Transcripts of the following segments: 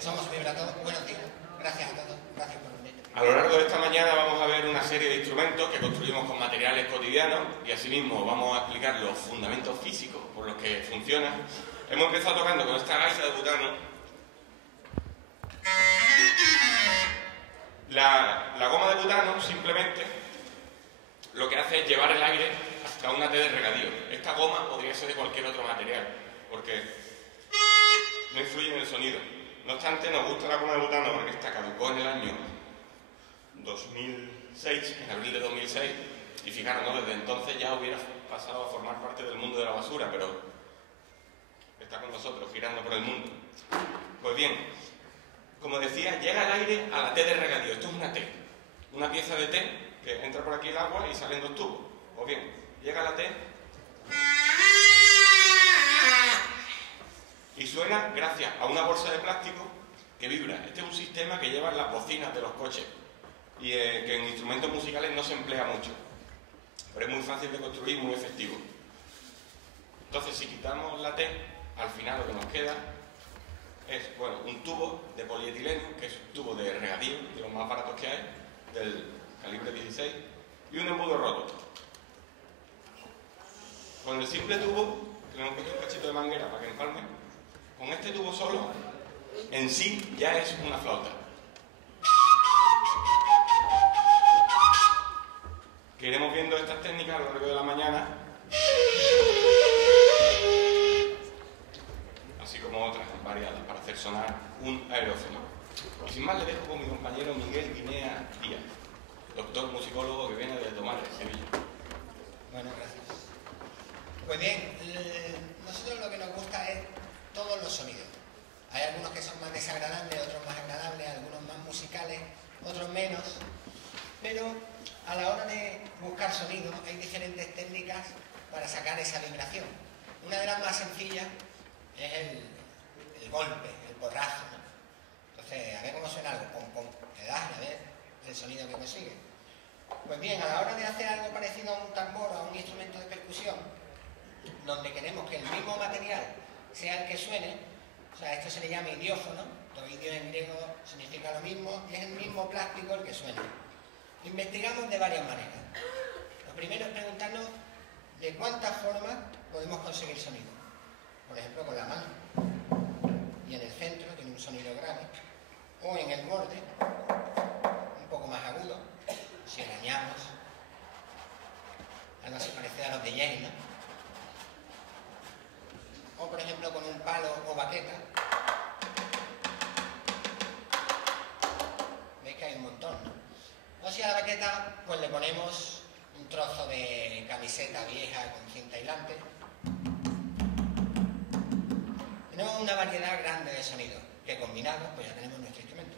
Somos Vibrato. Buenos días. Gracias a todos. Gracias por venir. A lo largo de esta mañana vamos a ver una serie de instrumentos que construimos con materiales cotidianos y asimismo vamos a explicar los fundamentos físicos por los que funcionan. Hemos empezado tocando con esta gaita de butano. La goma de butano simplemente lo que hace es llevar el aire hasta una T de regadío. Esta goma podría ser de cualquier otro material porque no influye en el sonido. No obstante, nos gusta la goma de butano porque esta caducó en el año 2006, en abril de 2006, y fijaros, ¿no? Desde entonces ya hubiera pasado a formar parte del mundo de la basura, pero está con nosotros, girando por el mundo. Pues bien, como decía, llega el aire a la T de regadío. Esto es una T, una pieza de T que entra por aquí el agua y salen dos tubos. Pues bien, llega a la T y suena gracias a una bolsa de plástico que vibra. Este es un sistema que llevan las bocinas de los coches y que en instrumentos musicales no se emplea mucho, pero es muy fácil de construir y muy efectivo. Entonces, si quitamos la T, al final lo que nos queda es, bueno, un tubo de polietileno, que es un tubo de regadío, de los más baratos que hay, del calibre 16, y un embudo roto. Con el simple tubo, que le hemos puesto un cachito de manguera para que empalme, con este tubo solo, en sí ya es una flauta. Que iremos viendo estas técnicas a lo largo de la mañana, así como otras variadas, para hacer sonar un aerófono. Y sin más le dejo con mi compañero Miguel Guinea Díaz, doctor musicólogo que viene de Tomares, Sevilla. Bueno, gracias. Pues bien, nosotros lo que nos gusta es todos los sonidos. Hay algunos que son más desagradables, otros más agradables, algunos más musicales, otros menos. Pero a la hora de buscar sonidos hay diferentes técnicas para sacar esa vibración. Una de las más sencillas es el golpe, el porrazo, ¿no? Entonces, a ver cómo suena algo, pom, pom, le das y a ver el sonido que consigue. Pues bien, a la hora de hacer algo parecido a un tambor o a un instrumento de percusión, donde queremos que el mismo material sea el que suene, o sea, esto se le llama idiófono, toidio en griego significa lo mismo, y es el mismo plástico el que suena. Investigamos de varias maneras. Lo primero es preguntarnos de cuántas formas podemos conseguir sonido. Por ejemplo, con la mano. Y en el centro tiene un sonido grave. O en el borde, un poco más agudo. Si arañamos. Algo así parecido a los de Jane, ¿no? O por ejemplo con un palo o baqueta. Veis que hay un montón, ¿no? O si a la baqueta pues le ponemos un trozo de camiseta vieja con cinta aislante. Tenemos una variedad grande de sonidos que combinados pues ya tenemos nuestro instrumento.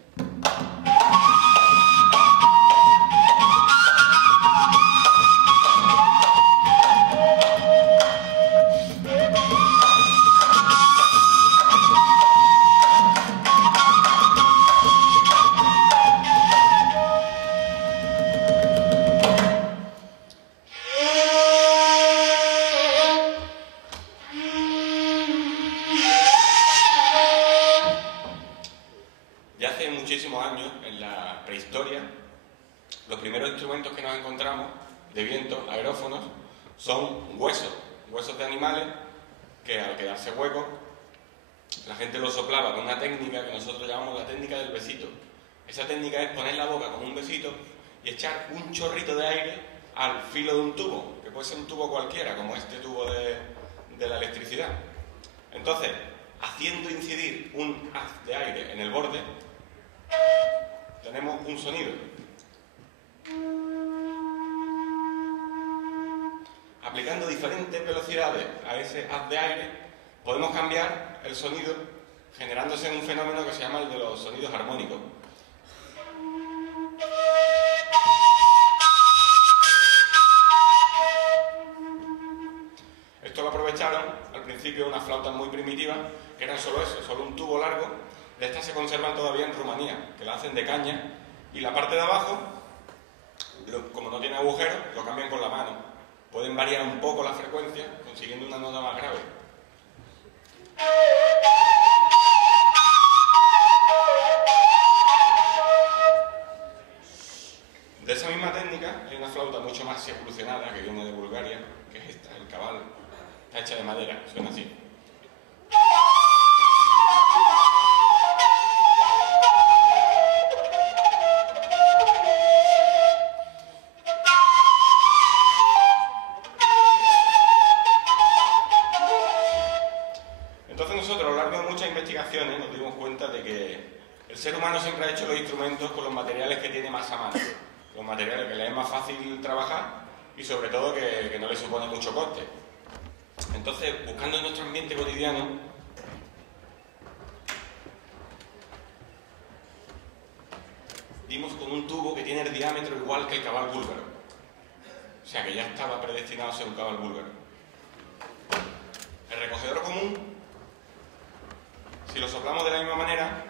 Los primeros instrumentos que nos encontramos de viento, aerófonos, son huesos de animales que al quedarse huecos la gente los soplaba con una técnica que nosotros llamamos la técnica del besito. Esa técnica es poner la boca con un besito y echar un chorrito de aire al filo de un tubo, que puede ser un tubo cualquiera, como este tubo de la electricidad. Entonces, haciendo incidir un haz de aire en el borde, tenemos un sonido. Aplicando diferentes velocidades a ese haz de aire, podemos cambiar el sonido generándose un fenómeno que se llama el de los sonidos armónicos. Esto lo aprovecharon al principio unas flautas muy primitivas, que eran solo eso, solo un tubo largo. De estas se conservan todavía en Rumanía, que la hacen de caña, y la parte de abajo, como no tiene agujeros, lo cambian con la mano. Pueden variar un poco la frecuencia, consiguiendo una nota más grave. mucho más evolucionada, que viene de Bulgaria, que es esta, el cabal. Está hecha de madera, suena así. Entonces nosotros, a lo largo de muchas investigaciones, nos dimos cuenta de que el ser humano siempre ha hecho los instrumentos con los materiales que tiene más a mano, los materiales que le es más fácil trabajar y sobre todo que no le supone mucho coste. Entonces, buscando en nuestro ambiente cotidiano, dimos con un tubo que tiene el diámetro igual que el cabal búlgaro. O sea que ya estaba predestinado a ser un cabal búlgaro. El recogedor común, si lo soplamos de la misma manera,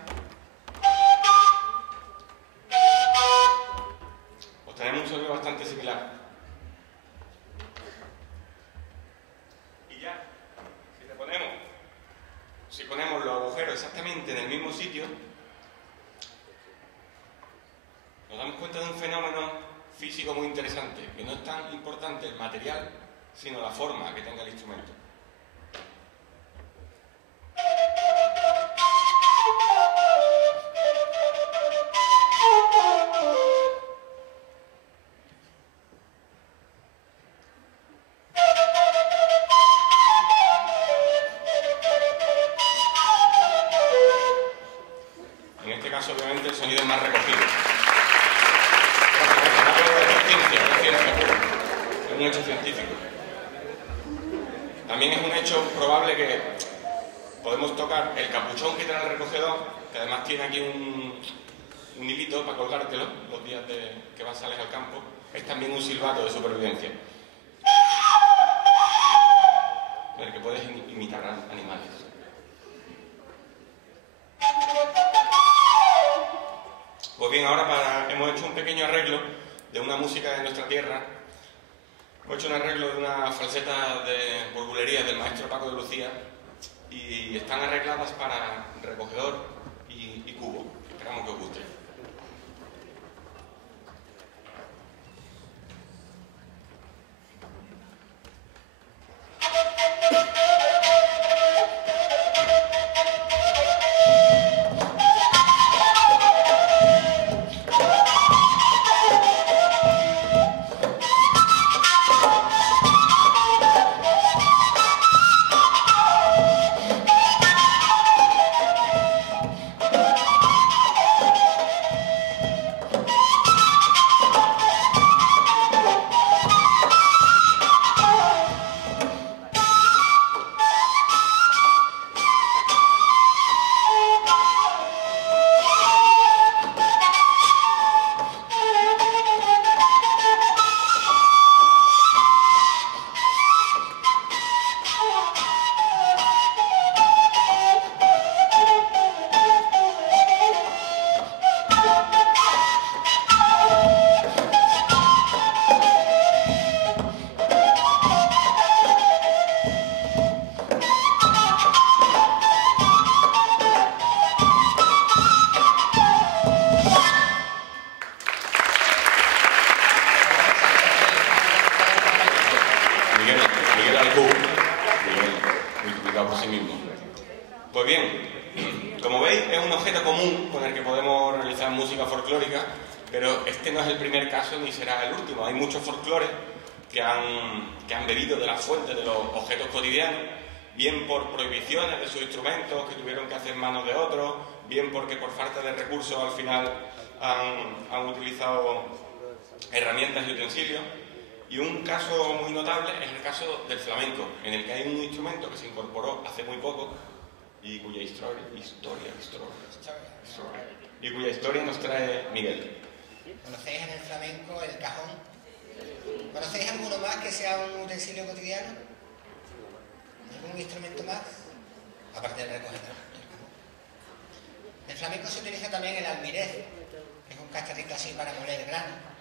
obtenemos un sonido bastante similar. Y ya, si ponemos los agujeros exactamente en el mismo sitio, nos damos cuenta de un fenómeno físico muy interesante, que no es tan importante el material, sino la forma que tenga el instrumento. En este caso, obviamente, el sonido es más recogido. Es un hecho científico. También es un hecho probable que podemos tocar el capuchón que trae el recogedor, que además tiene aquí un hilito para colgártelo los días que sales al campo. Es también un silbato de supervivencia, en el que puedes imitar animales. Pues bien, ahora hemos hecho un pequeño arreglo de una música de nuestra tierra. Hemos hecho un arreglo de una falseta de burbulería del maestro Paco de Lucía y están arregladas para recogedor y cubo. Esperamos que os guste. Miguel Alcú, multiplicado por sí mismo. Pues bien, como veis, es un objeto común con el que podemos realizar música folclórica, pero este no es el primer caso ni será el último. Hay muchos folclores que han bebido de las fuentes de los objetos cotidianos, bien por prohibiciones de sus instrumentos que tuvieron que hacer en manos de otros, bien porque por falta de recursos al final han utilizado herramientas y utensilios. Y un caso muy notable es el caso del flamenco, en el que hay un instrumento que se incorporó hace muy poco y cuya historia nos trae Miguel. ¿Conocéis en el flamenco el cajón? ¿Conocéis alguno más que sea un utensilio cotidiano? ¿Algún instrumento más? Aparte del recogedor. En flamenco se utiliza también el almirez, que es un cacharrito así para moler grano.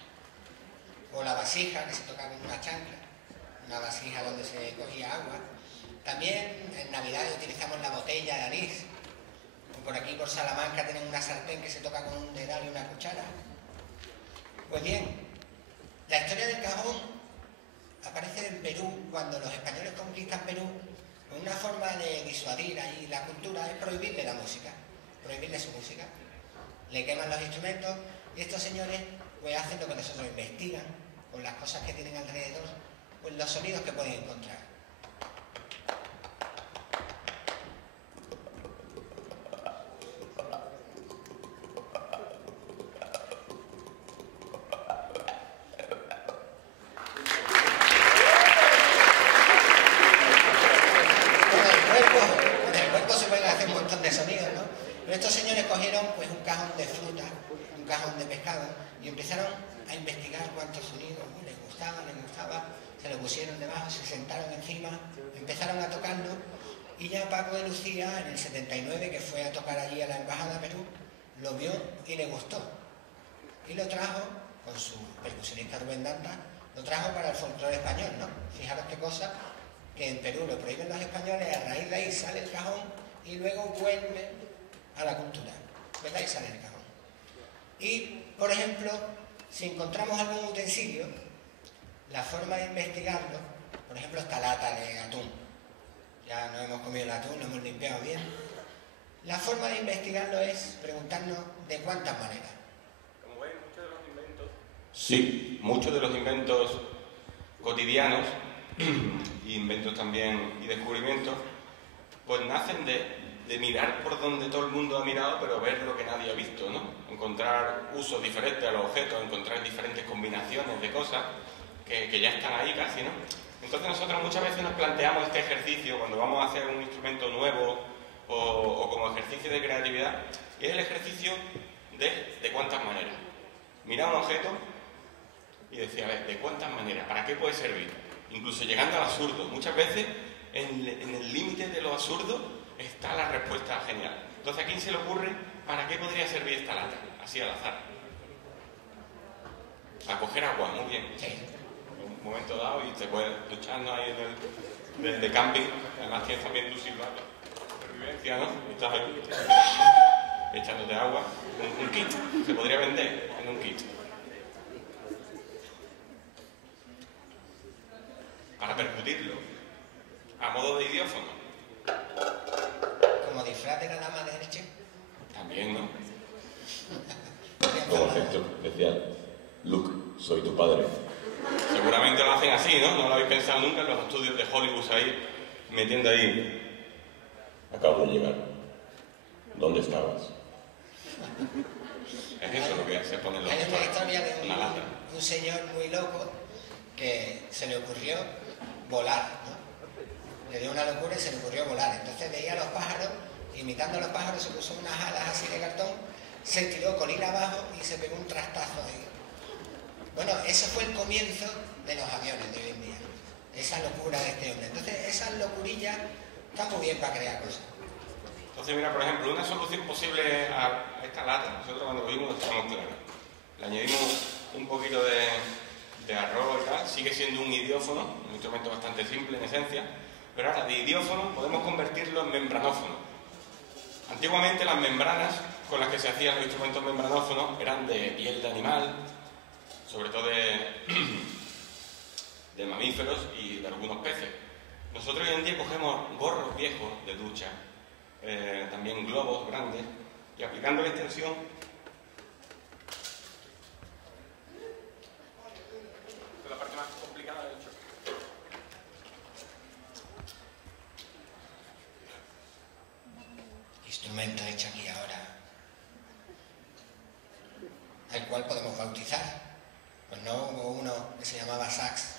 O la vasija, que se toca con una chancla, una vasija donde se cogía agua. También en Navidad utilizamos la botella de anís. Por aquí, por Salamanca, tenemos una sartén que se toca con un dedal y una cuchara. Pues bien, La historia del cajón aparece en Perú cuando los españoles conquistan Perú. Una forma de disuadir ahí la cultura es prohibirle la música, prohibirle su música. Le queman los instrumentos y estos señores pues hacen lo que nosotros investigan con las cosas que tienen alrededor, pues los sonidos que pueden encontrar. Con el cuerpo se pueden hacer un montón de sonidos, ¿no? Pero estos señores cogieron pues un cajón de fruta, un cajón de pescado y empezaron a investigar cuántos sonidos les gustaba, se lo pusieron debajo, se sentaron encima, empezaron a tocarlo y ya Paco de Lucía en el 79, que fue a tocar allí a la Embajada de Perú, lo vio y le gustó y lo trajo con su percusionista Rubén Danta, lo trajo para el folclore español, ¿no? Fijaros qué cosa, que en Perú lo prohíben los españoles, a raíz de ahí sale el cajón y luego vuelve a la cultura, ¿verdad? Y sale el cajón. Y, por ejemplo, si encontramos algún utensilio, la forma de investigarlo, por ejemplo, esta lata de atún, ya nos hemos comido el atún, lo hemos limpiado bien, la forma de investigarlo es preguntarnos de cuántas maneras. Como veis, muchos de los inventos... Sí, muchos de los inventos cotidianos, inventos también y descubrimientos, pues nacen de mirar por donde todo el mundo ha mirado, pero ver lo que nadie ha visto, ¿no? Encontrar usos diferentes a los objetos, encontrar diferentes combinaciones de cosas que ya están ahí casi, ¿no? Entonces nosotros muchas veces nos planteamos este ejercicio cuando vamos a hacer un instrumento nuevo o como ejercicio de creatividad, y es el ejercicio de cuántas maneras. Mira un objeto y decía, a ver, ¿de cuántas maneras? ¿Para qué puede servir? Incluso llegando al absurdo. Muchas veces en el límite de lo absurdo está la respuesta genial. Entonces, ¿a quién se le ocurre para qué podría servir esta lata? Así al azar. A coger agua, muy bien. En un momento dado y te puedes duchar, ¿no? Ahí de camping. Además tienes también tu silbato. Supervivencia, ¿no? Y estás ahí echándote agua. Un kit. Se podría vender en un kit. Para percutirlo. A modo de idiófono. Como disfraz de la dama de Elche. También, ¿no? Como efecto especial. Luke, soy tu padre. Seguramente lo hacen así, ¿no? No lo habéis pensado nunca en los estudios de Hollywood ahí, metiendo ahí. Acabo de llegar. ¿Dónde estabas? Es eso lo que se pone en los Hay una vestuarios. historia de Una lata. un señor muy loco que se le ocurrió volar, ¿no? Le dio una locura y se le ocurrió volar. Entonces veía a los pájaros, imitando a los pájaros, se puso unas alas así de cartón, se tiró colina abajo y se pegó un trastazo ahí. Bueno, ese fue el comienzo de los aviones de hoy en día. Esa locura de este hombre. Entonces, esas locurillas están muy bien para crear cosas. Entonces, mira, por ejemplo, una solución posible a esta lata, nosotros cuando lo vimos lo echamos claro. Le añadimos un poquito de arroz y tal, sigue siendo un idiófono, un instrumento bastante simple en esencia, pero ahora de idiófono podemos convertirlo en membranófono. Antiguamente las membranas con las que se hacían los instrumentos membranófonos eran de piel de animal, sobre todo de mamíferos y de algunos peces. Nosotros hoy en día cogemos gorros viejos de ducha, también globos grandes, y aplicando la extensión es la parte más complicada del hecho. Instrumento hecho aquí ahora, al cual podemos bautizar. Pues no, hubo uno que se llamaba sax,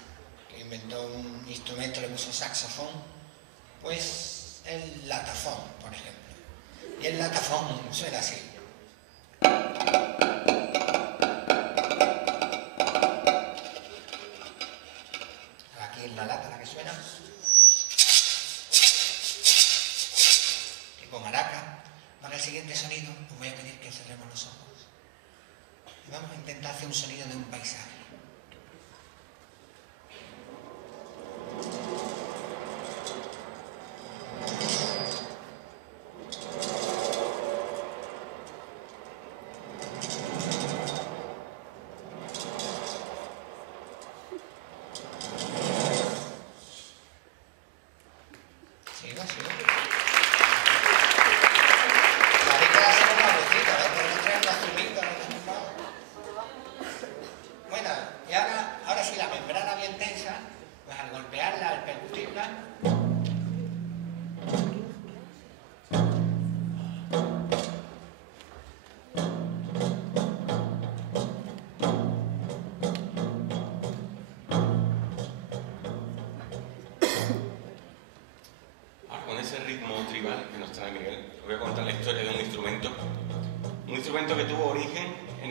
que inventó un instrumento, le puso saxofón, pues el latafón, por ejemplo. Y el latafón suena así. Aquí en la lata la que suena. Tipo maraca. Para el siguiente sonido os voy a pedir que cerremos los ojos. Y vamos a intentar hacer un sonido de un paisaje.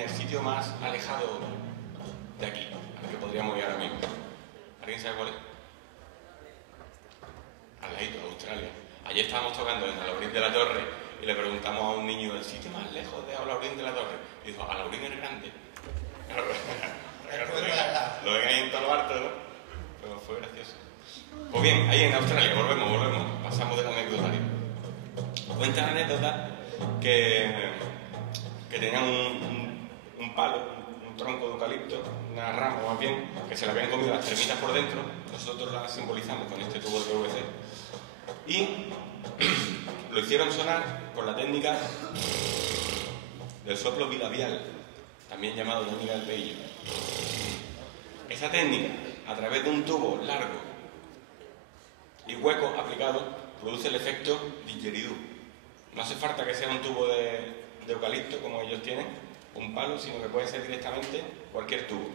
en el sitio más alejado de aquí, al que podríamos ir ahora mismo. ¿Alguien sabe cuál es? Al ladito, Australia. Ayer estábamos tocando en Alhaurín de la Torre y le preguntamos a un niño el sitio más lejos de Alhaurín de la Torre. Y dijo, Alhaurín es grande. Lo ven ahí en todo lo alto, ¿no? Pero fue gracioso. Pues bien, ahí en Australia, volvemos. Pasamos del anecdotario. Cuenta la anécdota que tenían un palo, un tronco de eucalipto, una rama más bien, que se le habían comido las termitas por dentro. Nosotros la simbolizamos con este tubo de PVC. Y lo hicieron sonar con la técnica del soplo bilabial, también llamado técnica del peillo. Esa técnica, a través de un tubo largo y hueco aplicado, produce el efecto didgeridoo. No hace falta que sea un tubo de eucalipto como ellos tienen, un palo, sino que puede ser directamente cualquier tubo.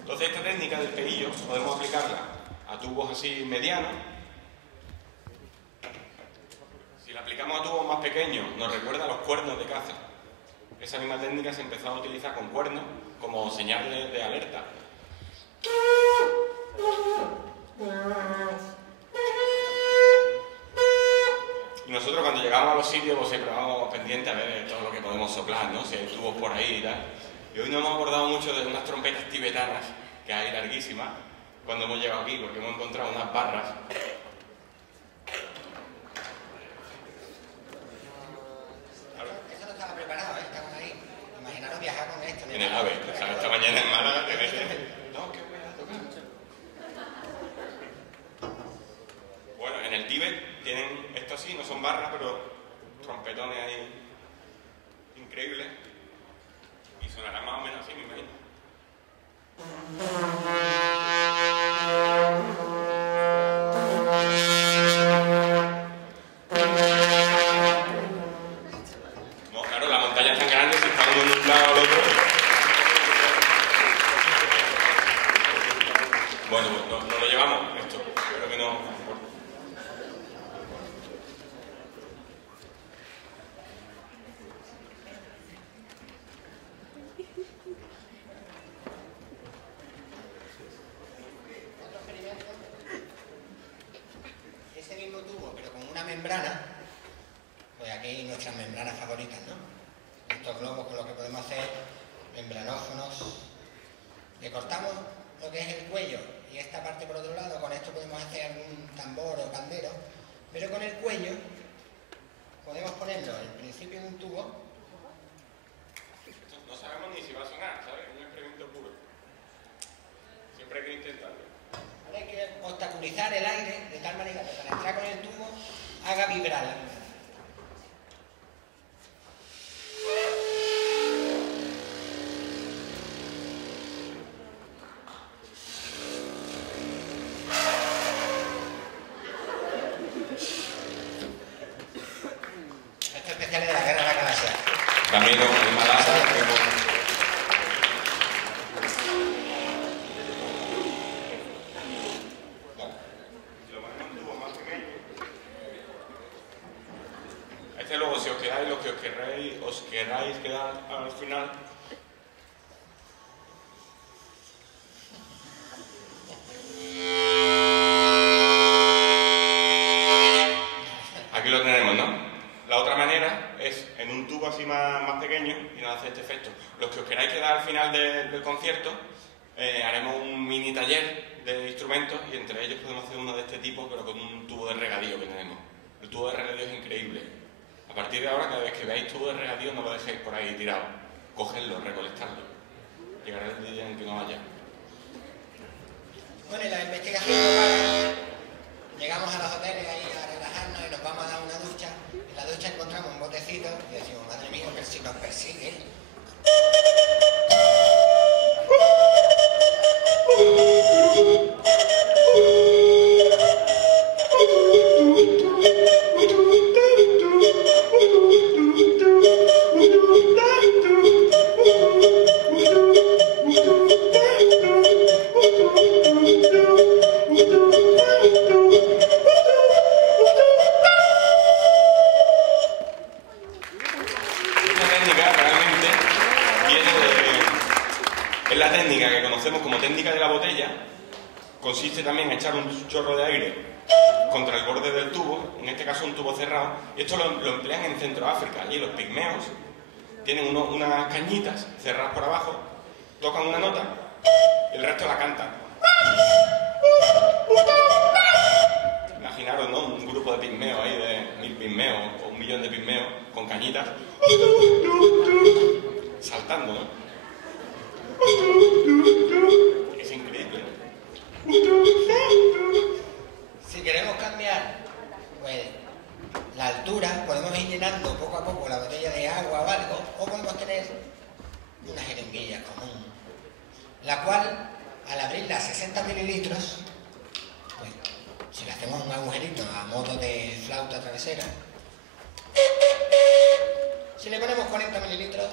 Entonces esta técnica del peillo podemos aplicarla a tubos así medianos. Si la aplicamos a tubos más pequeños, nos recuerda a los cuernos de caza. Esa misma técnica se empezó a utilizar con cuernos como señal de alerta. Y nosotros cuando llegamos a los sitios pues siempre vamos pendientes a ver todo lo que podemos soplar, ¿no? Si hay tubos por ahí y tal. Y hoy nos hemos acordado mucho de unas trompetas tibetanas que hay larguísimas cuando hemos llegado aquí, porque hemos encontrado unas barras. Eso no estaba preparado, ¿eh? Estaban ahí. Imaginaros viajar con esto. En el AVE, o sea, esta mañana en Málaga te ves. No, que voy a tocar. Bueno, en el Tíbet tienen esto así, no son barras, pero trompetones ahí increíbles. Y sonará más o menos así, me imagino. No, claro, la montaña es tan grande, si está uno en un lado al otro. Bueno, pues no lo llevamos, esto. Espero que no. Ese mismo tubo, pero con una membrana, pues aquí nuestras membranas favoritas, ¿no? Estos globos con los que podemos hacer membranófonos. Le cortamos lo que es el cuello y esta parte por otro lado, con esto podemos hacer algún tambor o pandero, pero con el cuello podemos ponerlo al principio de un tubo. No sabemos ni si va a sonar, ¿sabes? Es un experimento puro. Siempre hay que intentarlo. Ahora hay que obstaculizar el aire de tal manera que para entrar con el tubo haga vibrar la membrana. Esto es especial de la guerra de la galaxia. Camino en Malasia, este luego, si os quedáis, los que os queráis quedar al final, aquí lo tenemos, ¿no? La otra manera es en un tubo así más pequeño y nos hace este efecto. Los que os queráis quedar al final del concierto, haremos un mini taller de instrumentos y entre ellos podemos hacer uno de este tipo, pero con un tubo de regadío que tenemos. El tubo de regadío es increíble. A partir de ahora, cada vez que veáis tubo de regadío, no lo dejéis por ahí tirado. Cogedlo, recolectadlo. Llegará el día en que no haya. Bueno, y la investigación no para. Llegamos a los hoteles ahí a relajarnos y nos vamos a dar una ducha. En la ducha encontramos un botecito y decimos, madre mía, que si nos persigue. botella consiste también en echar un chorro de aire contra el borde del tubo, en este caso un tubo cerrado, y esto lo emplean en Centroáfrica. Allí los pigmeos tienen unas cañitas cerradas por abajo, tocan una nota y el resto la cantan. Imaginaros, ¿no? Un grupo de pigmeos ahí, de 1000 pigmeos o 1 millón de pigmeos con cañitas saltando, ¿no? Es increíble, ¿no? Si queremos cambiar, pues, la altura, podemos ir llenando poco a poco la botella de agua o algo, o podemos tener una jeringuilla común, la cual, al abrirla a 60 mililitros, pues, si le hacemos un agujerito a modo de flauta travesera, si le ponemos 40 mililitros,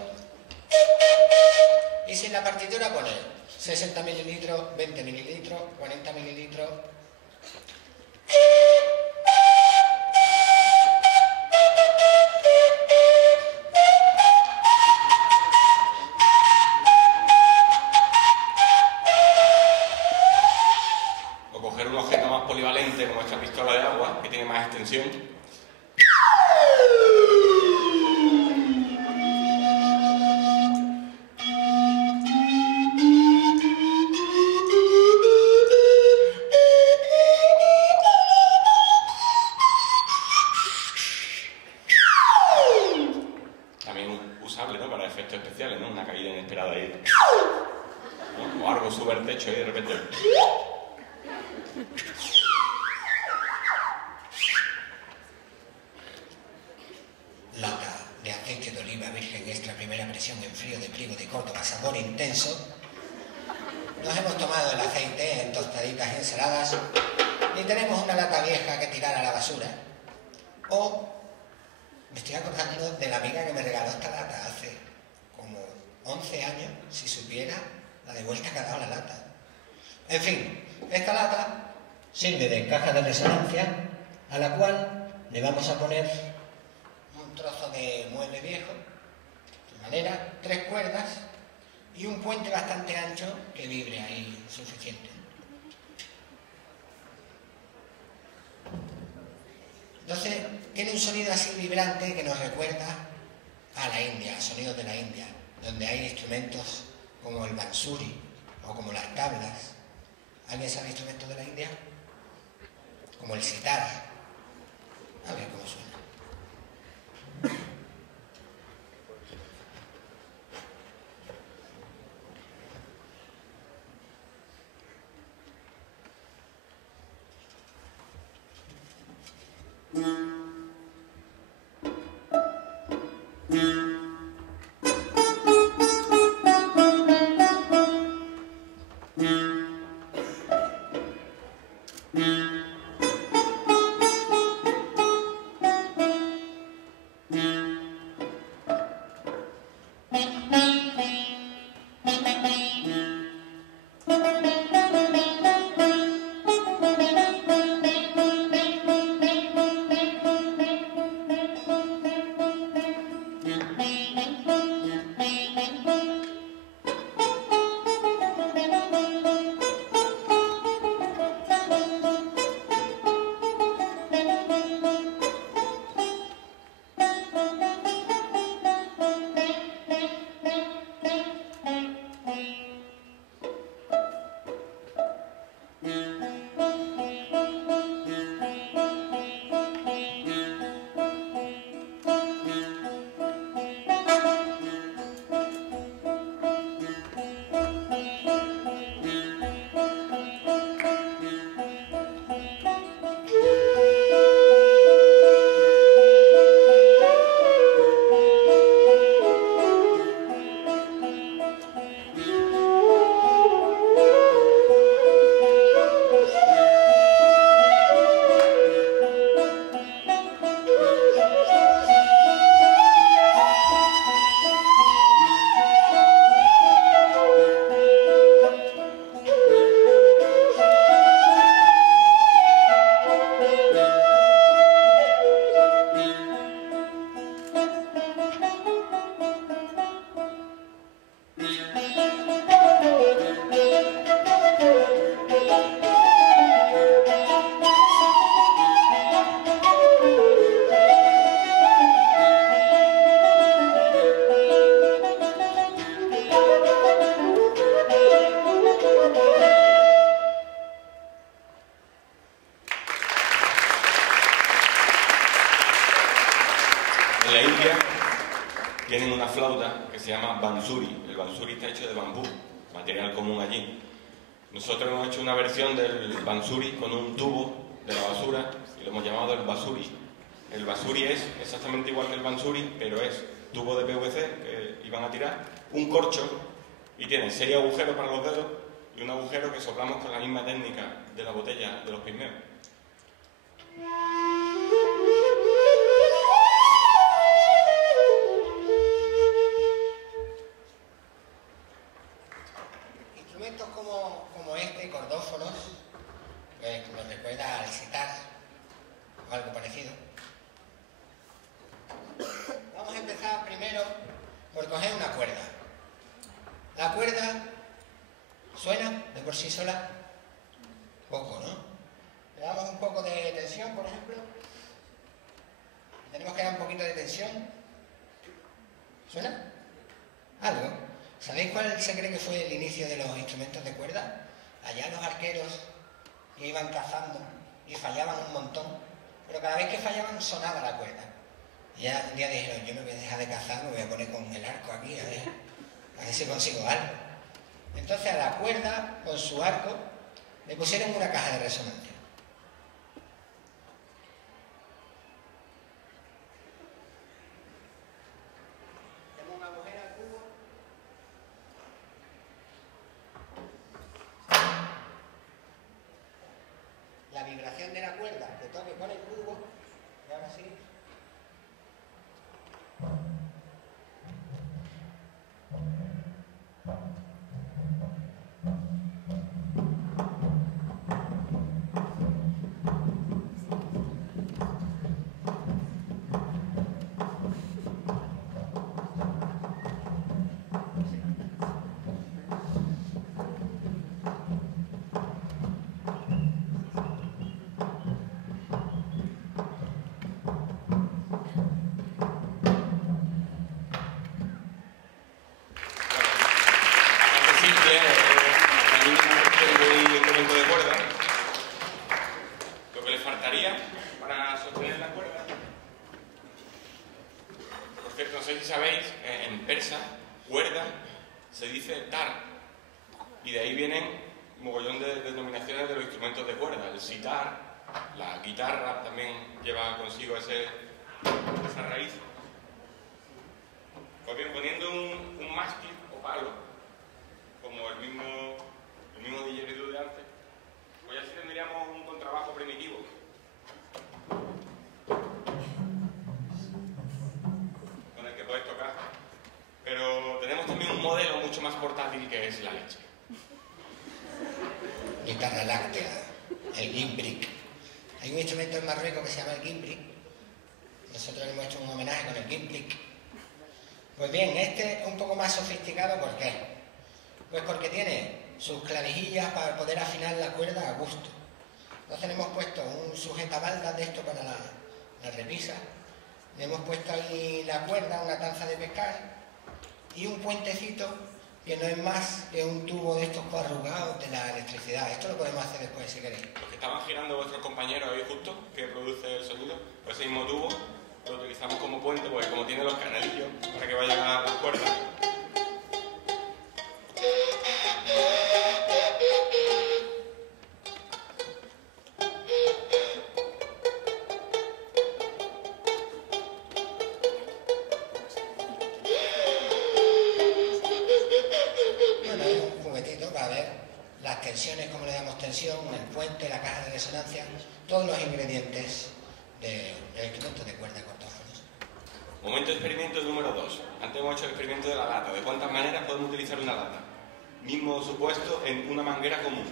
y si en la partitura pone 60 mililitros, 20 mililitros, 40 mililitros, o coger un objeto más polivalente como esta pistola de agua, que tiene más extensión. Usable, ¿no? Para efectos especiales, ¿no? Una caída inesperada ahí, ¿no? O algo sube al techo y de repente... Lata de aceite de oliva virgen extra primera presión en frío de Priego de Córdoba, sabor intenso. Nos hemos tomado el aceite en tostaditas y ensaladas y tenemos una lata vieja que tirar a la basura. O me estoy acordando de la amiga que me regaló esta lata hace como 11 años, si supiera la de vuelta que ha dado la lata. En fin, esta lata sirve de caja de resonancia a la cual le vamos a poner un trozo de mueble viejo, de manera, 3 cuerdas y un puente bastante ancho que vibre ahí suficiente. Entonces, tiene un sonido así vibrante que nos recuerda a la India, a sonidos de la India, donde hay instrumentos como el bansuri o como las tablas. ¿Alguien sabe instrumentos de la India? Como el sitar. A ver cómo suena. tienen una flauta que se llama bansuri. El bansuri está hecho de bambú, material común allí. Nosotros hemos hecho una versión del bansuri con un tubo de la basura y lo hemos llamado el basuri. El basuri es exactamente igual que el bansuri, pero es tubo de PVC que iban a tirar, un corcho, y tiene 6 agujeros para los dedos y un agujero que soplamos con la misma técnica de la botella de los pigmeos. Instrumentos como este, cordófonos, pues nos recuerda al sitar o algo parecido. Vamos a empezar primero por coger una cuerda. La cuerda suena de por sí sola poco, ¿no? Le damos un poco de tensión, por ejemplo. Tenemos que dar un poquito de tensión. ¿Suena? Algo. ¿Sabéis cuál se cree que fue el inicio de los instrumentos de cuerda? Allá los arqueros que iban cazando y fallaban un montón, pero cada vez que fallaban sonaba la cuerda. Y ya un día dijeron, yo me voy a dejar de cazar, me voy a poner con el arco aquí, a ver si consigo algo. Entonces a la cuerda, con su arco, le pusieron una caja de resonancia. Tenemos una agujero al cubo. La vibración de la cuerda que toque con el cubo, y ahora sí. La guitarra también lleva consigo esa raíz. Pues bien, poniendo un mástil o palo, como el mismo didgeridoo de antes, pues así tendríamos un contrabajo primitivo. Con el que podéis tocar. Pero tenemos también un modelo mucho más portátil que es la leche. Guitarra láctea, el gimbrick. Hay un instrumento en Marruecos que se llama el gimbrick. Nosotros le hemos hecho un homenaje con el gimbrick. Pues bien, este es un poco más sofisticado, ¿por qué? Pues porque tiene sus clavijillas para poder afinar la cuerda a gusto. Entonces le hemos puesto un sujetabaldas de esto para la repisa. Le hemos puesto ahí la cuerda, una tanza de pescar y un puentecito que no es más que un tubo de estos arrugados de la electricidad. Esto lo podemos hacer después si queréis. Los que estaban girando vuestros compañeros ahí justo, que produce el sonido, pues ese mismo tubo lo utilizamos como puente, porque como tiene los canalillos para que vayan a las cuerdas. Bueno, es un juguetito para ver las tensiones, cómo le damos tensión, el puente, la caja de resonancia, todos los ingredientes del instrumento de cuerda cortófonos. Momento de experimento número 2. Antes hemos hecho el experimento de la lata. ¿De cuántas maneras podemos utilizar una lata? Mismo supuesto en una manguera común.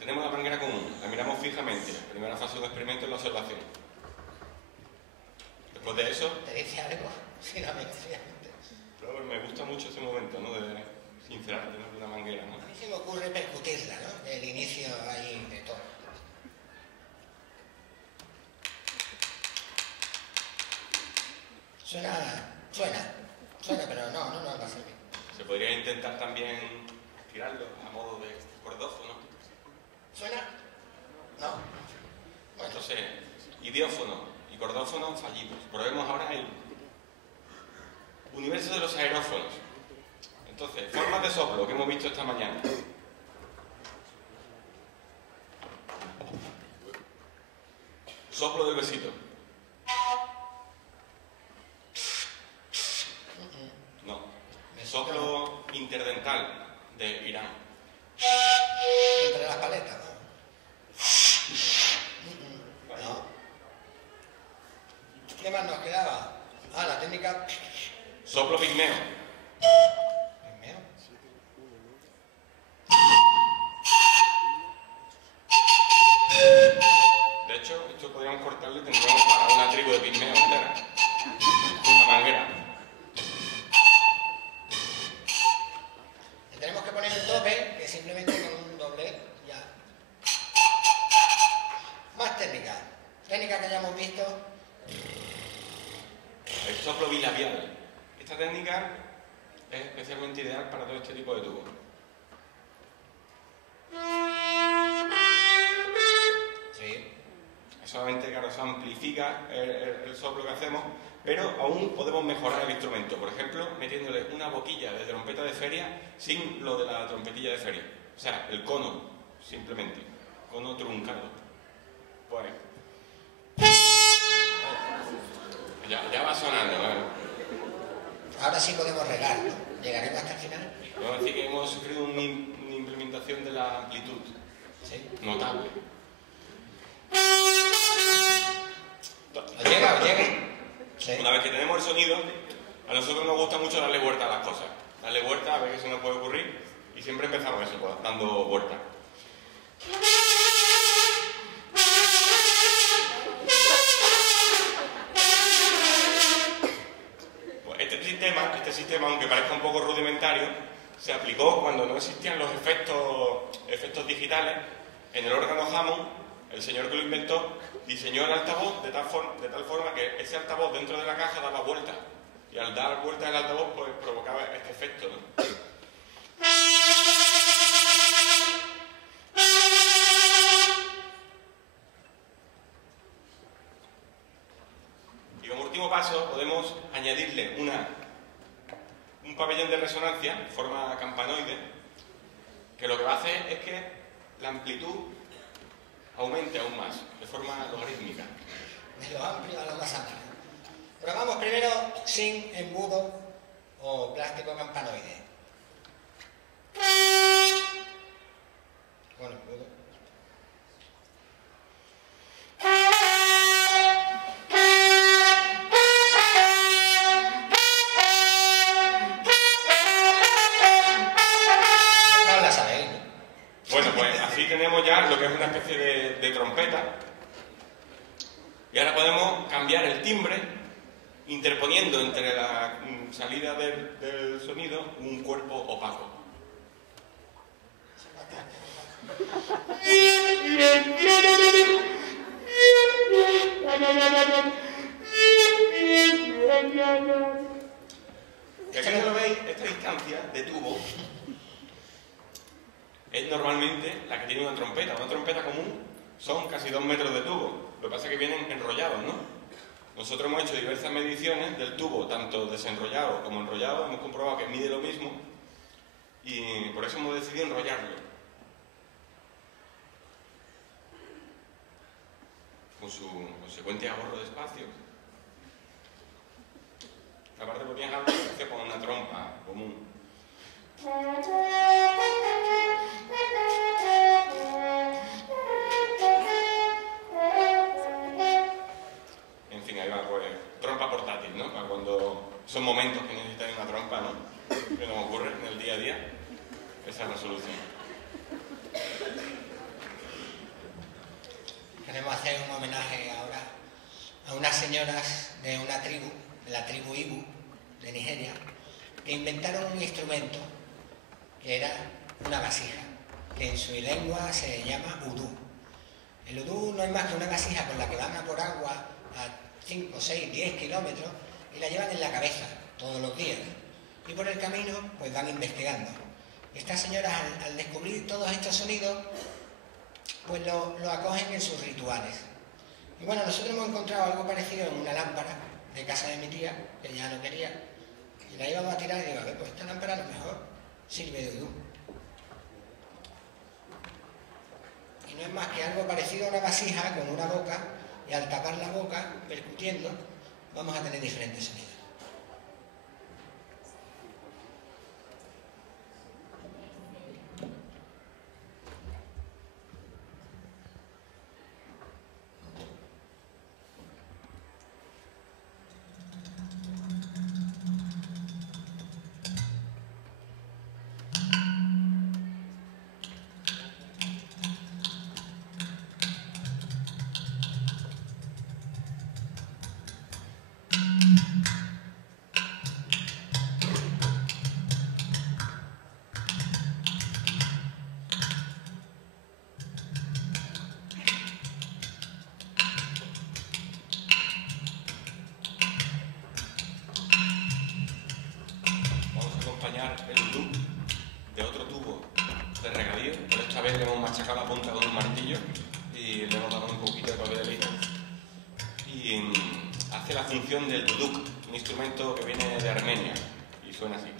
Tenemos la manguera común, la miramos fijamente. La primera fase del experimento es la observación. Después de eso... ¿Te dice algo? Sí, no, fíjate. Pero me gusta mucho ese momento, ¿no? De sincerarte de una manguera, ¿no? A mí se me ocurre percutirla, ¿no? El inicio ahí de todo. Suena, pero no va a servir. Se podría intentar también tirarlo a modo de cordófono. ¿Suena? No. Bueno. Entonces, idiófono y cordófonos fallidos. Probemos ahora el universo de los aerófonos. Entonces, formas de soplo que hemos visto esta mañana. Soplo del besito. No. Soplo interdental de Irán. Entre las paletas, ¿no? No. ¿Qué más nos quedaba? Ah, la técnica... Soplo pigmeo. Pigmeo. De hecho, esto podríamos cortarle, tendríamos para una tribu de pigmeo entera. Una manguera. Le tenemos que poner el tope, que simplemente con un doble ya. Más técnicas. Técnicas que hayamos visto. El soplo bilabial. Esta técnica es especialmente ideal para todo este tipo de tubos. Sí. Solamente, claro, se amplifica el soplo que hacemos, pero aún podemos mejorar el instrumento. Por ejemplo, metiéndole una boquilla de trompeta de feria sin lo de la trompetilla de feria. O sea, el cono, simplemente. Cono truncado. Pues... Ya va sonando, ¿no? Ahora sí podemos regar, ¿no? Llegaremos hasta el final. Podemos decir que hemos sufrido una implementación de la amplitud. Sí. Notable. ¿Os llega? ¿Os llega? Sí. Una vez que tenemos el sonido, a nosotros nos gusta mucho darle vuelta a las cosas. Darle vuelta a ver qué se nos puede ocurrir y siempre empezamos eso, pues, dando vuelta. Pues este sistema, aunque parezca un poco rudimentario, se aplicó cuando no existían los efectos digitales. En el órgano Hammond, el señor que lo inventó diseñó el altavoz de tal forma que ese altavoz dentro de la caja daba vueltas. Y al dar vueltas el altavoz, pues provocaba este efecto, ¿no? Y como último paso, podemos añadirle un pabellón de resonancia en forma campanoide, que lo que va a hacer es que la amplitud aumente aún más, de forma logarítmica. De lo amplio a lo más amplio. Probamos primero sin embudo o plástico campanoide. Con embudo. Esta la sabéis, ¿no? Bueno, pues así tenemos ya lo que es una especie de trompeta. Y ahora podemos cambiar el timbre interponiendo entre la salida del sonido un cuerpo opaco. Y aquí como lo veis, esta distancia de tubo es normalmente la que tiene una trompeta. Una trompeta común son casi 2 metros de tubo. Lo que pasa es que vienen enrollados, ¿no? Nosotros hemos hecho diversas mediciones del tubo, tanto desenrollado como enrollado. Hemos comprobado que mide lo mismo y por eso hemos decidido enrollarlo. Con su consecuente ahorro de espacio. Aparte porque tienes algo que hacer con una trompa común. En fin, ahí va, pues, trompa portátil, ¿no? Para cuando son momentos que necesitáis una trompa, ¿no? Que nos ocurre en el día a día. Esa es la solución. Queremos hacer un homenaje ahora a unas señoras de una tribu, de la tribu Ibu, de Nigeria, que inventaron un instrumento que era una vasija, que en su lengua se llama udú. El udú no es más que una vasija con la que van a por agua a 5, 6, 10 kilómetros y la llevan en la cabeza todos los días. Y por el camino pues van investigando. Y estas señoras al descubrir todos estos sonidos pues lo acogen en sus rituales. Y bueno, nosotros hemos encontrado algo parecido en una lámpara de casa de mi tía, que ella no quería, y la íbamos a tirar y digo, a ver, pues esta lámpara a lo mejor sirve de luz. Y no es más que algo parecido a una vasija con una boca, y al tapar la boca, percutiendo, vamos a tener diferentes sonidos. El loop de otro tubo de regadío, pero esta vez le hemos machacado la punta con un martillo y le hemos dado un poquito de papel de lija y hace la función del duduk, un instrumento que viene de Armenia y suena así.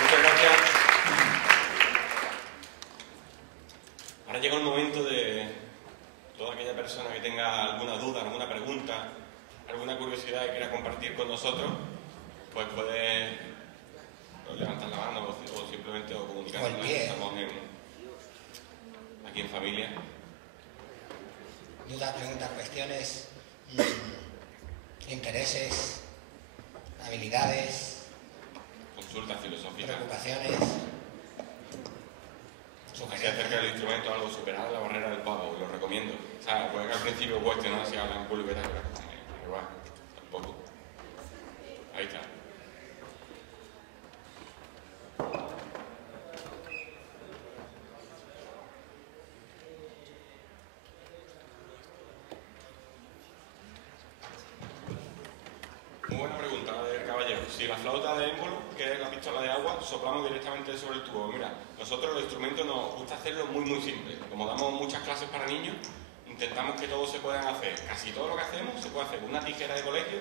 Muchas gracias. Ahora llega el momento de toda aquella persona que tenga alguna duda, alguna pregunta, alguna curiosidad que quiera compartir con nosotros, pues puede levantar la mano o simplemente comunicarnos. Estamos aquí en familia. Dudas, preguntas, cuestiones, intereses, habilidades, consultas filosóficas, preocupaciones, sugerencias acerca del instrumento, algo, superar la barrera del pago, lo recomiendo. O sea, puede que al principio cueste, ¿no? Si hablan en público y tal, pero igual, tampoco. Ahí está. Muy buena pregunta, caballero. Si la flauta de émbolo, que es la pistola de agua, soplamos directamente sobre el tubo. Mira, nosotros los instrumentos nos gusta hacerlo muy simple. Como damos muchas clases para niños, intentamos que todos se puedan hacer. Casi todo lo que hacemos se puede hacer con una tijera de colegio,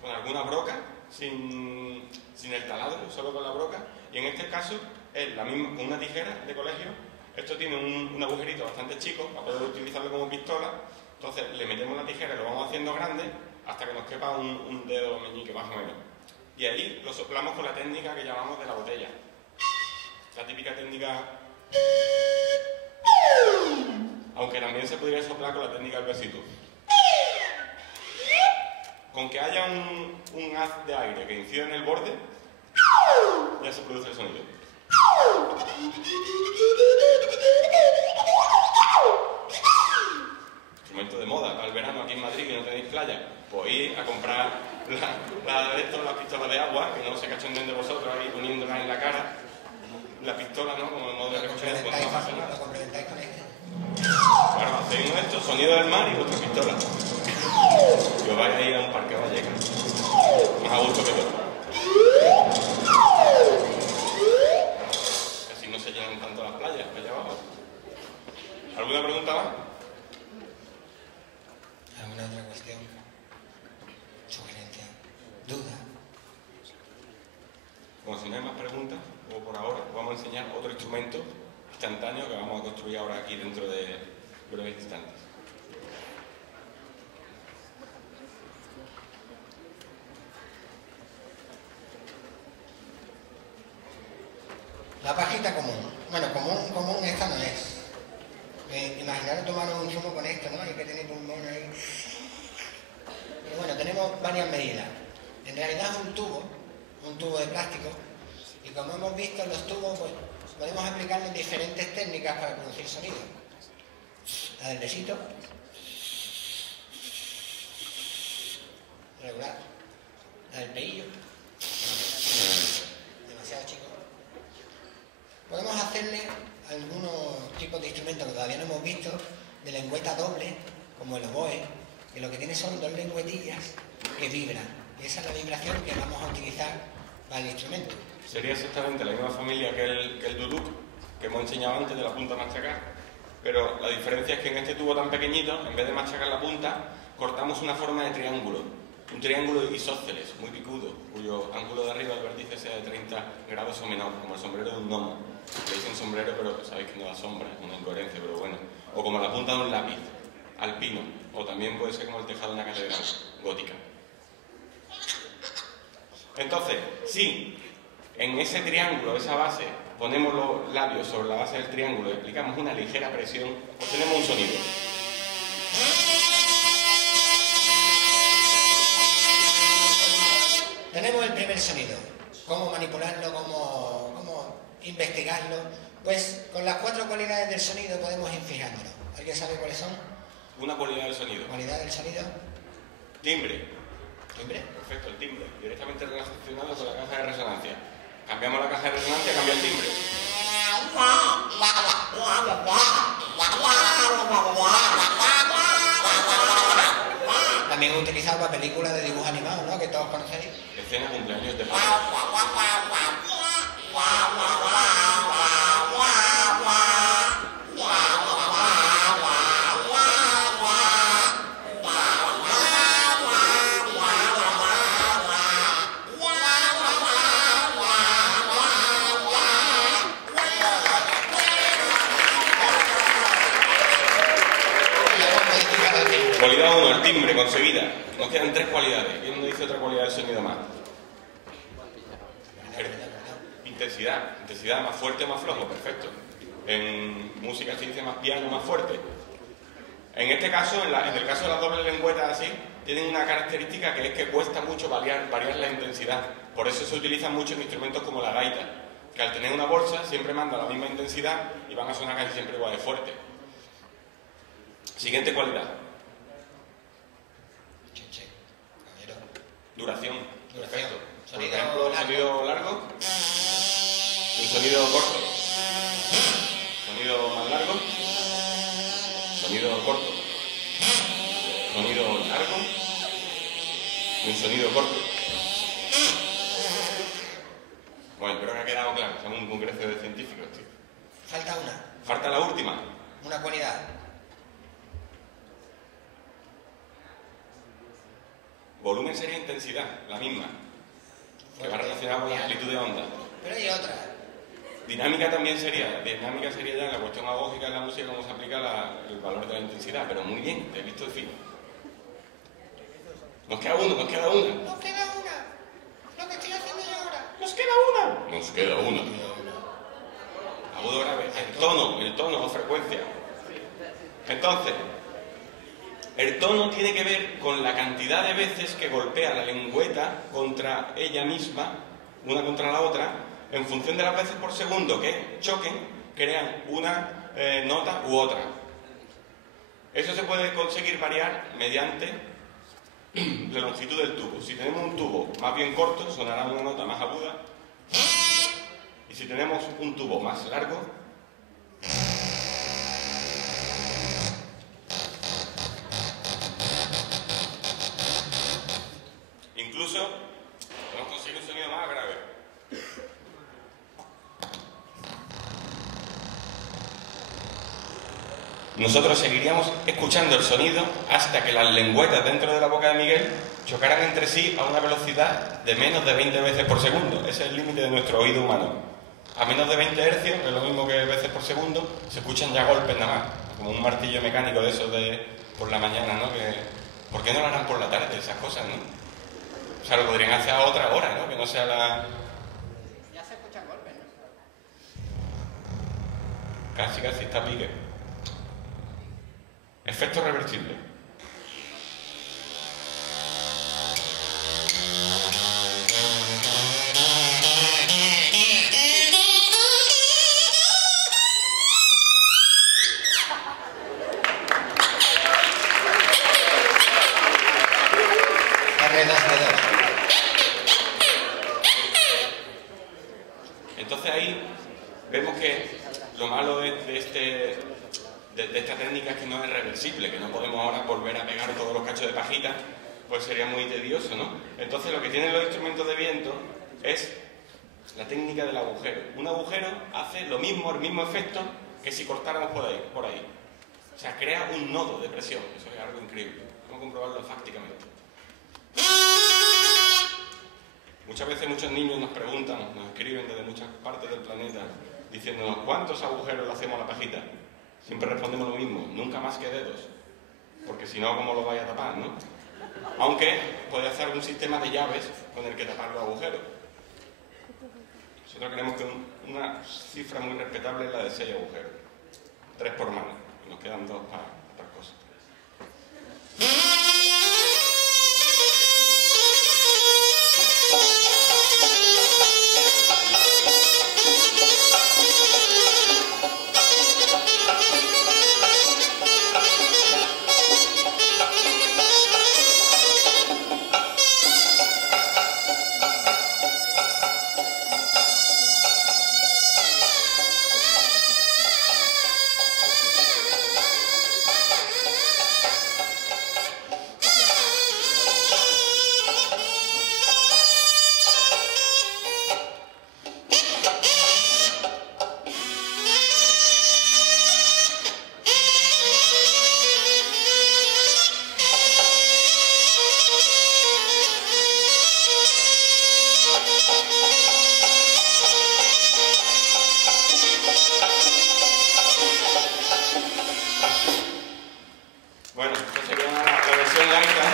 con alguna broca, sin el taladro, solo con la broca. Y en este caso es la misma, con una tijera de colegio. Esto tiene un agujerito bastante chico para poder utilizarlo como pistola. Entonces le metemos la tijera y lo vamos haciendo grande hasta que nos quepa un dedo meñique más o menos. Y ahí lo soplamos con la técnica que llamamos de la botella. La típica técnica... Aunque también se podría soplar con la técnica del besito. Con que haya un haz de aire que incida en el borde, ya se produce el sonido. Instrumento de moda para el verano aquí en Madrid, que no tenéis playa, pues ir a comprar las pistolas de agua, que no se cachonden de vosotros ahí poniéndolas en la cara. La pistola, ¿no? Como el modo de recoger. ¿Lo complementáis con este? Claro, hacéis uno de estos, sonido del mar y vuestra pistola. Y os vais a ir a un parque Vallecas. Más a gusto que todo. Así no se llenan tanto las playas, allá abajo. ¿Alguna pregunta más? ¿Alguna otra cuestión? ¿Sugerencia? ¿Duda? Como si no hay más preguntas, o por ahora, vamos a enseñar otro instrumento instantáneo que vamos a construir ahora aquí dentro de breves instantes. La pajita común. Bueno, común esta no es. Imaginaros tomaros un zumo con esto, ¿no? Hay que tener pulmón ahí. Pero bueno, tenemos varias medidas. En realidad es un tubo de plástico, y como hemos visto, los tubos pues, podemos aplicarle diferentes técnicas para producir sonido. La del besito, regular. La del peillo, demasiado chico. Podemos hacerle algunos tipos de instrumentos que todavía no hemos visto, de lengüeta doble, como el oboe, que lo que tiene son dos lengüetillas que vibran. Y esa es la vibración que vamos a utilizar para el instrumento. Sería exactamente la misma familia que el duduk, que hemos enseñado antes de la punta a machacar, pero la diferencia es que en este tubo tan pequeñito, en vez de machacar la punta, cortamos una forma de triángulo, un triángulo isósceles, muy picudo, cuyo ángulo de arriba del vértice sea de 30 grados o menor, como el sombrero de un gnomo. Le dicen sombrero, pero sabéis que no da sombra, es una incoherencia, pero bueno. O como la punta de un lápiz, alpino, o también puede ser como el tejado de una catedral gótica. Entonces, si en ese triángulo, esa base, ponemos los labios sobre la base del triángulo y aplicamos una ligera presión, obtenemos un sonido. Tenemos el primer sonido. ¿Cómo manipularlo? ¿Cómo investigarlo? Pues con las 4 cualidades del sonido podemos ir fijándolo. ¿Alguien sabe cuáles son? Una cualidad del sonido. ¿Cualidad del sonido? Timbre. ¿Timbre? Perfecto, el timbre. Directamente relacionado con la caja de resonancia. Cambiamos la caja de resonancia, cambia el timbre. También utilizado para películas de dibujos animados, ¿no? Que todos conocéis. Escena cumpleaños de padre. Cualidad 1, el timbre, conseguida. Nos quedan 3 cualidades. ¿Quién nos dice otra cualidad del sonido más? Intensidad. Intensidad, más fuerte o más flojo, perfecto. En música se dice más piano, más fuerte. En este caso, en el caso de las dobles lengüetas así, tienen una característica que es que cuesta mucho variar la intensidad. Por eso se utilizan mucho en instrumentos como la gaita, que al tener una bolsa siempre manda la misma intensidad y van a sonar casi siempre igual de fuerte. Siguiente cualidad. Duración. Perfecto. Por ejemplo, un sonido largo y un sonido corto. Sonido más largo, sonido corto, sonido largo y un sonido corto. Bueno, espero que ha quedado claro. Somos un congreso de científicos, tío. Falta una. Falta la última. Una cualidad. Volumen sería intensidad, la misma, que va relacionada con la amplitud de onda. Pero hay otra. Dinámica también sería ya la cuestión agógica en la música, cómo se aplica el valor de la intensidad, pero muy bien, te he visto el fin. Nos queda una. Nos queda una. Lo que estoy haciendo yo ahora. Nos queda una. Agudo grave. El tono o frecuencia. Entonces, el tono tiene que ver con la cantidad de veces que golpea la lengüeta contra ella misma, una contra la otra, en función de las veces por segundo que choquen, crean una nota u otra. Eso se puede conseguir variar mediante la longitud del tubo. Si tenemos un tubo más bien corto, sonará una nota más aguda. Y si tenemos un tubo más largo, incluso podemos conseguir un sonido más grave. nosotros seguiríamos escuchando el sonido hasta que las lengüetas dentro de la boca de Miguel chocaran entre sí a una velocidad de menos de 20 veces por segundo. Ese es el límite de nuestro oído humano. A menos de 20 hercios, que es lo mismo que veces por segundo, se escuchan ya golpes nada más, como un martillo mecánico de esos de por la mañana, ¿no? ¿Por qué no lo harán por la tarde, esas cosas, no? O sea, lo podrían hacer a otra hora, ¿no? Que no sea la... Ya se escuchan golpes, ¿no? Casi está a pique. Efecto reversible. R2D2. Entonces ahí vemos que lo malo de esta técnica es que no es reversible, que no podemos ahora volver a pegar todos los cachos de pajita, pues sería muy tedioso, ¿no? Entonces lo que tienen los instrumentos de viento es la técnica del agujero. Un agujero hace lo mismo, el mismo efecto que si cortáramos por ahí. O sea, crea un nodo de presión. Eso es algo increíble. Vamos a comprobarlo fácticamente. Muchas veces muchos niños nos preguntan, nos escriben desde muchas partes del planeta diciéndonos ¿cuántos agujeros le hacemos a la pajita? Siempre respondemos lo mismo, nunca más que dedos, porque si no, ¿cómo lo vais a tapar, no? Aunque puede hacer un sistema de llaves con el que tapar los agujeros. Nosotros creemos que una cifra muy respetable es la de 6 agujeros, 3 por mano, y nos quedan 2 para otras cosas. Bueno, esto sería la versión laica.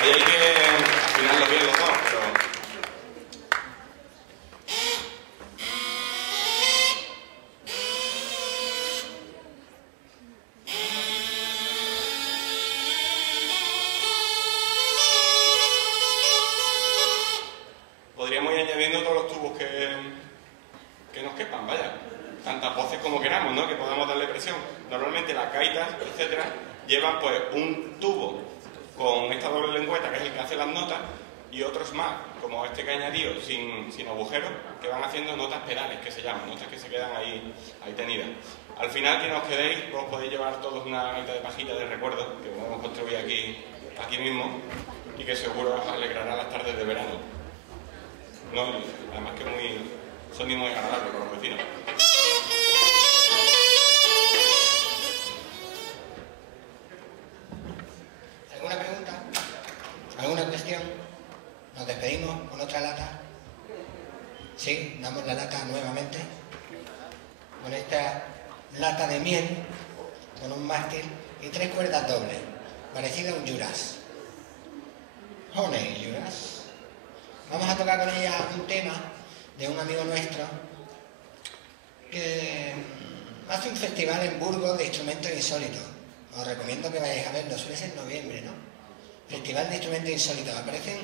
Ahí hay que afinarlo bien los dos, pero... podríamos ir añadiendo todos los tubos que nos quepan, vaya. Tantas voces como queramos, ¿no? Que podamos darle presión. Normalmente las gaitas, etcétera, llevan pues un tubo con esta doble lengüeta, que es el que hace las notas, y otros más, como este que he añadido, sin agujeros, que van haciendo notas pedales, que se llaman, notas que se quedan ahí tenidas. Al final, que nos quedéis, vos podéis llevar todos una gaita de pajita de recuerdo, que podemos construir aquí mismo, y que seguro os alegrará las tardes de verano. No, además que son muy agradables para los vecinos. ¿Alguna pregunta? ¿Alguna cuestión? ¿Nos despedimos con otra lata? Sí, damos la lata nuevamente. Con esta lata de miel, con un mástil y 3 cuerdas dobles, parecida a un Juras. Honey, Juras. Vamos a tocar con ella un tema de un amigo nuestro que hace un festival en Burgos de instrumentos insólitos. Os recomiendo que vayáis a verlo, suele ser en noviembre, ¿no? Festival de instrumentos insólitos. Aparecen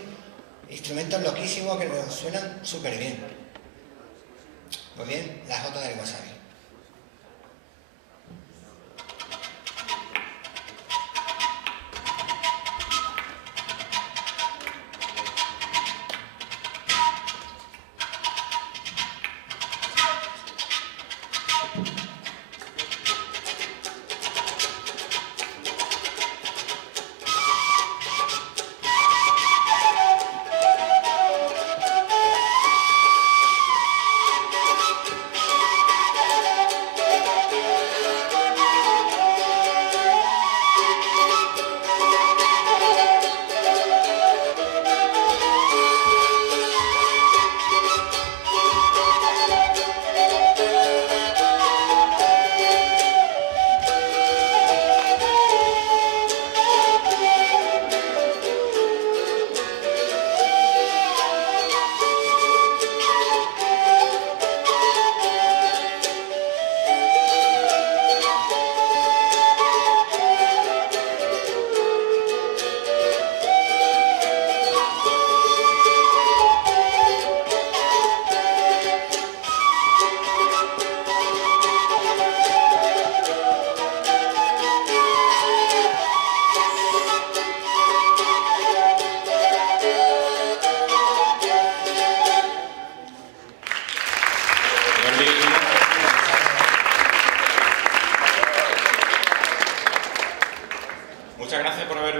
instrumentos loquísimos que nos suenan súper bien. Pues bien, la jota del wasabi.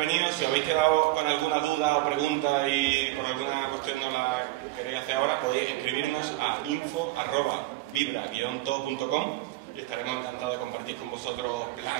venido. Si os habéis quedado con alguna duda o pregunta y por alguna cuestión no la queréis hacer ahora, podéis escribirnos a info@vibra-todo.com y estaremos encantados de compartir con vosotros planes.